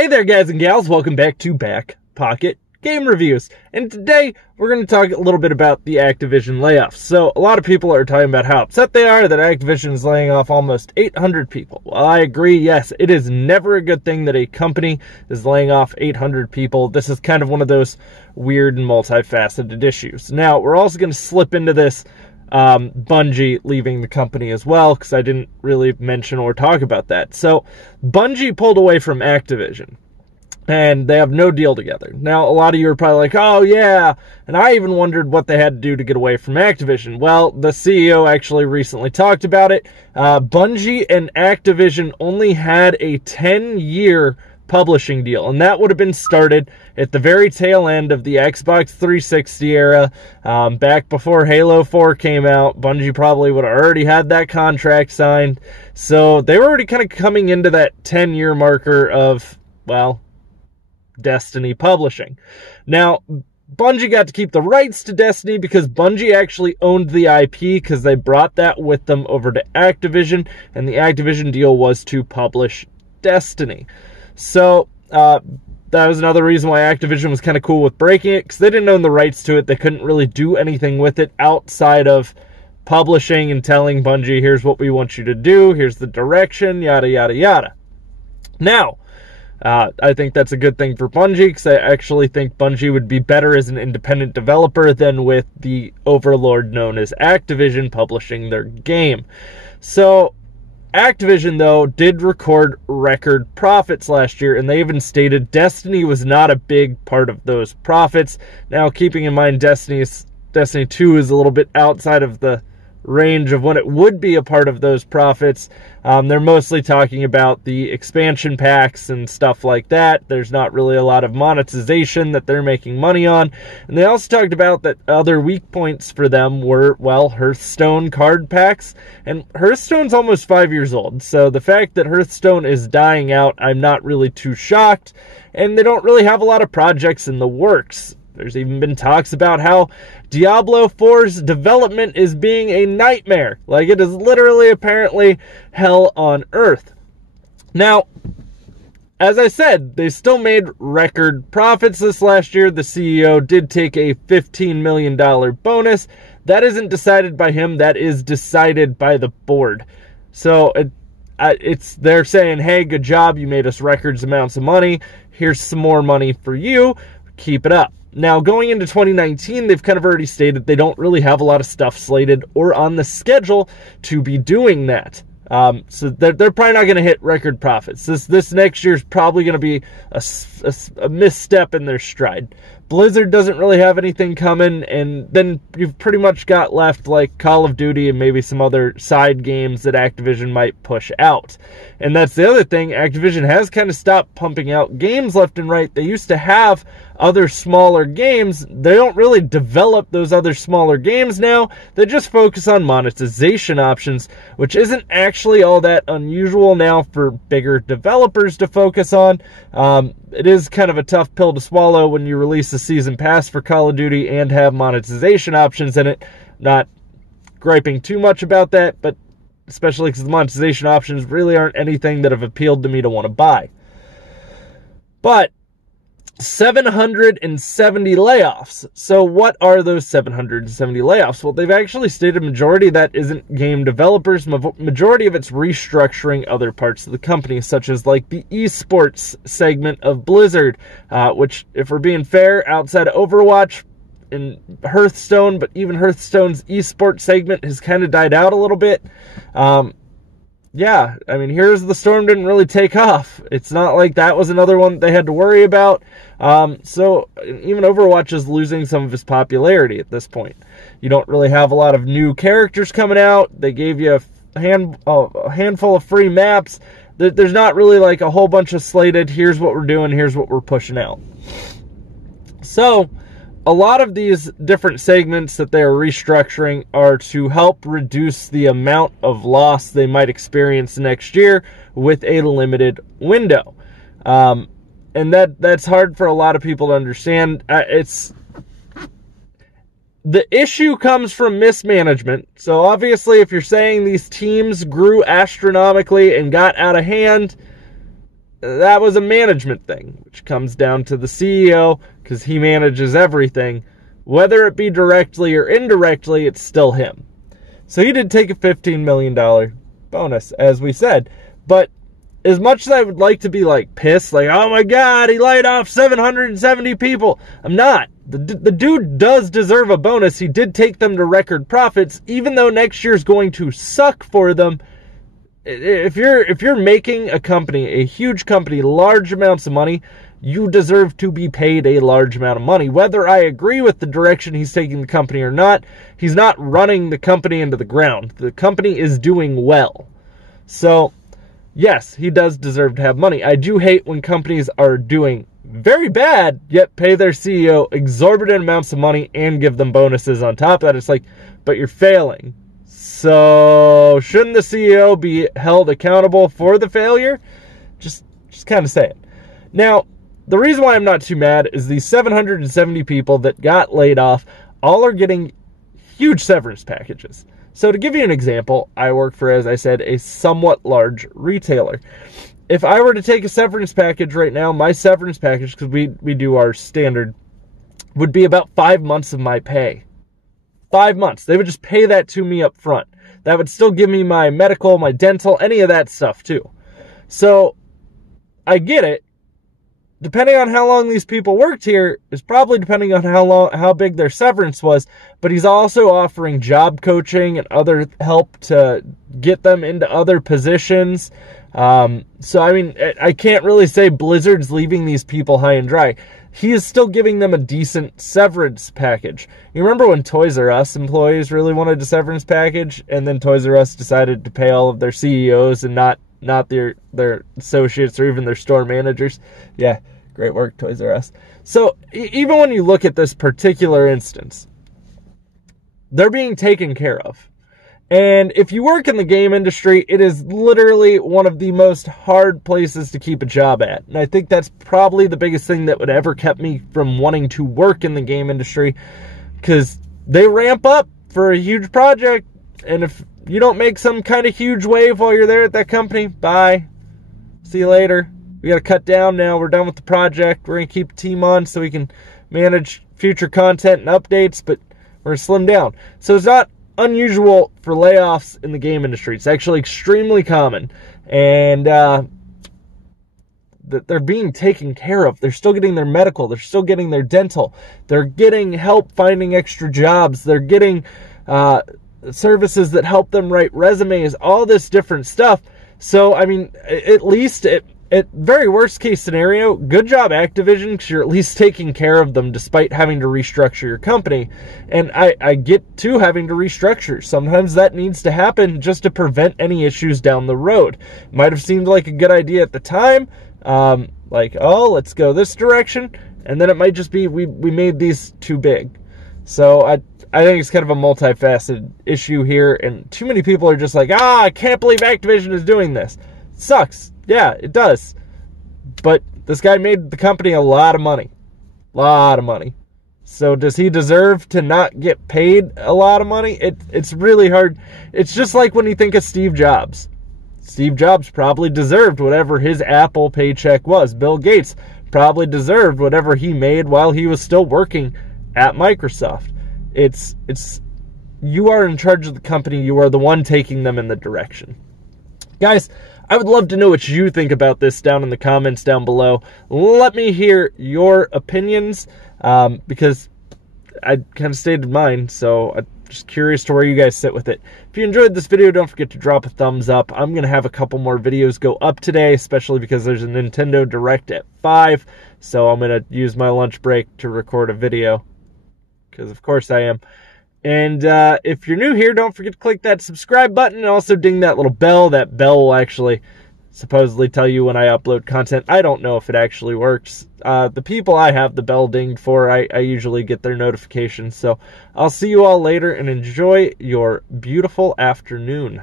Hey there, guys and gals. Welcome back to Back Pocket Game Reviews. And today, we're going to talk a little bit about the Activision layoffs. So, a lot of people are talking about how upset they are that Activision is laying off almost 800 people. Well, I agree, yes, it is never a good thing that a company is laying off 800 people. This is kind of one of those weird and multifaceted issues. Now, we're also going to slip into this Bungie leaving the company as well, because I didn't really mention or talk about that. So, Bungie pulled away from Activision, and they have no deal together. Now, a lot of you are probably like, oh yeah, and I even wondered what they had to do to get away from Activision. Well, the CEO actually recently talked about it. Bungie and Activision only had a 10-year publishing deal, and that would have been started at the very tail end of the Xbox 360 era, back before Halo 4 came out. Bungie probably would have already had that contract signed, so they were already kind of coming into that 10-year marker of, well, Destiny publishing. Now, Bungie got to keep the rights to Destiny because Bungie actually owned the IP, because they brought that with them over to Activision, and the Activision deal was to publish Destiny. So, that was another reason why Activision was kind of cool with breaking it, because they didn't own the rights to it. They couldn't really do anything with it outside of publishing and telling Bungie, here's what we want you to do, here's the direction, yada, yada, yada. Now, I think that's a good thing for Bungie, because I actually think Bungie would be better as an independent developer than with the overlord known as Activision publishing their game. So, Activision, though, did record record profits last year, and they even stated Destiny was not a big part of those profits. Now, keeping in mind Destiny 2 is a little bit outside of the range of when it would be a part of those profits. They're mostly talking about the expansion packs and stuff like that. There's not really a lot of monetization that they're making money on. And they also talked about that other weak points for them were, well, Hearthstone card packs. And Hearthstone's almost 5 years old, so the fact that Hearthstone is dying out, I'm not really too shocked. And they don't really have a lot of projects in the works. There's even been talks about how Diablo 4's development is being a nightmare. Like, it is literally, apparently, hell on earth. Now, as I said, they still made record profits this last year. The CEO did take a $15 million bonus. That isn't decided by him. That is decided by the board. So, they're saying, hey, good job. You made us records amounts of money. Here's some more money for you. Keep it up. Now, going into 2019, they've kind of already stated they don't really have a lot of stuff slated or on the schedule to be doing that. So they're probably not going to hit record profits. This next year is probably going to be a misstep in their stride. Blizzard doesn't really have anything coming, and then you've pretty much got left like Call of Duty and maybe some other side games that Activision might push out. And that's the other thing, Activision has kind of stopped pumping out games left and right. They used to have other smaller games. They don't really develop those other smaller games now. They just focus on monetization options, which isn't actually all that unusual now for bigger developers to focus on. It is kind of a tough pill to swallow when you release a season pass for Call of Duty and have monetization options in it. Not griping too much about that, but especially because the monetization options really aren't anything that have appealed to me to want to buy. But 770 layoffs. So what are those 770 layoffs? Well, they've actually stated majority of that isn't game developers. Majority of it's restructuring other parts of the company, such as like the esports segment of Blizzard, which, if we're being fair, outside of Overwatch and Hearthstone, but even Hearthstone's esports segment has kind of died out a little bit. Yeah, I mean, Heroes of the Storm didn't really take off. It's not like that was another one they had to worry about. So even Overwatch is losing some of its popularity at this point. You don't really have a lot of new characters coming out. They gave you a handful of free maps. There's not really like a whole bunch of slated, here's what we're doing, here's what we're pushing out. So a lot of these different segments that they are restructuring are to help reduce the amount of loss they might experience next year with a limited window. And that's hard for a lot of people to understand. The issue comes from mismanagement. So obviously, if you're saying these teams grew astronomically and got out of hand, that was a management thing, which comes down to the CEO, because he manages everything. Whether it be directly or indirectly, it's still him. So he did take a $15 million bonus, as we said. But as much as I would like to be like pissed, like, oh my God, he laid off 770 people, I'm not. The dude does deserve a bonus. He did take them to record profits, even though next year's going to suck for them. If you're making a company, a huge company, large amounts of money, you deserve to be paid a large amount of money. Whether I agree with the direction he's taking the company or not, he's not running the company into the ground. The company is doing well. So, yes, he does deserve to have money. I do hate when companies are doing very bad, yet pay their CEO exorbitant amounts of money and give them bonuses on top of that. It's like, but you're failing. So, shouldn't the CEO be held accountable for the failure? Just kind of say it. Now, the reason why I'm not too mad is these 770 people that got laid off all are getting huge severance packages. So to give you an example, I work for, as I said, a somewhat large retailer. If I were to take a severance package right now, my severance package, because we do our standard, would be about 5 months of my pay. 5 months. They would just pay that to me up front. That would still give me my medical, my dental, any of that stuff too. So I get it. Depending on how long these people worked here is probably depending on how big their severance was, but he's also offering job coaching and other help to get them into other positions. So I mean, I can't really say Blizzard's leaving these people high and dry. He is still giving them a decent severance package. You remember when Toys R Us employees really wanted a severance package, and then Toys R Us decided to pay all of their CEOs and not their associates or even their store managers? Yeah, great work, Toys R Us. So even when you look at this particular instance, they're being taken care of. And if you work in the game industry, it is literally one of the most hard places to keep a job at. And I think that's probably the biggest thing that would ever kept me from wanting to work in the game industry, because they ramp up for a huge project, and if you don't make some kind of huge wave while you're there at that company, bye. See you later. We got to cut down now. We're done with the project. We're going to keep a team on so we can manage future content and updates, but we're going to slim down. So it's not unusual for layoffs in the game industry. It's actually extremely common. And they're being taken care of. They're still getting their medical. They're still getting their dental. They're getting help finding extra jobs. They're getting services that help them write resumes, all this different stuff. So, I mean, at least at very worst case scenario, good job Activision, because you're at least taking care of them despite having to restructure your company. And I get to having to restructure. Sometimes that needs to happen just to prevent any issues down the road. Might have seemed like a good idea at the time, like, oh, let's go this direction, and then it might just be we made these too big. So I think it's kind of a multifaceted issue here, and too many people are just like, I can't believe Activision is doing this. It sucks. Yeah, it does. But this guy made the company a lot of money. So does he deserve to not get paid a lot of money? It's really hard. It's just like when you think of Steve Jobs. Steve Jobs probably deserved whatever his Apple paycheck was. Bill Gates probably deserved whatever he made while he was still working at Microsoft. It's you are in charge of the company. You are the one taking them in the direction. Guys, I would love to know what you think about this down in the comments down below. Let me hear your opinions, because I kind of stated mine, so I'm just curious to where you guys sit with it. If you enjoyed this video, don't forget to drop a thumbs up. I'm going to have a couple more videos go up today, especially because there's a Nintendo Direct at 5, so I'm going to use my lunch break to record a video, because of course I am. And if you're new here, don't forget to click that subscribe button and also ding that little bell. That bell will actually supposedly tell you when I upload content. I don't know if it actually works. The people I have the bell dinged for, I usually get their notifications. So I'll see you all later, and enjoy your beautiful afternoon.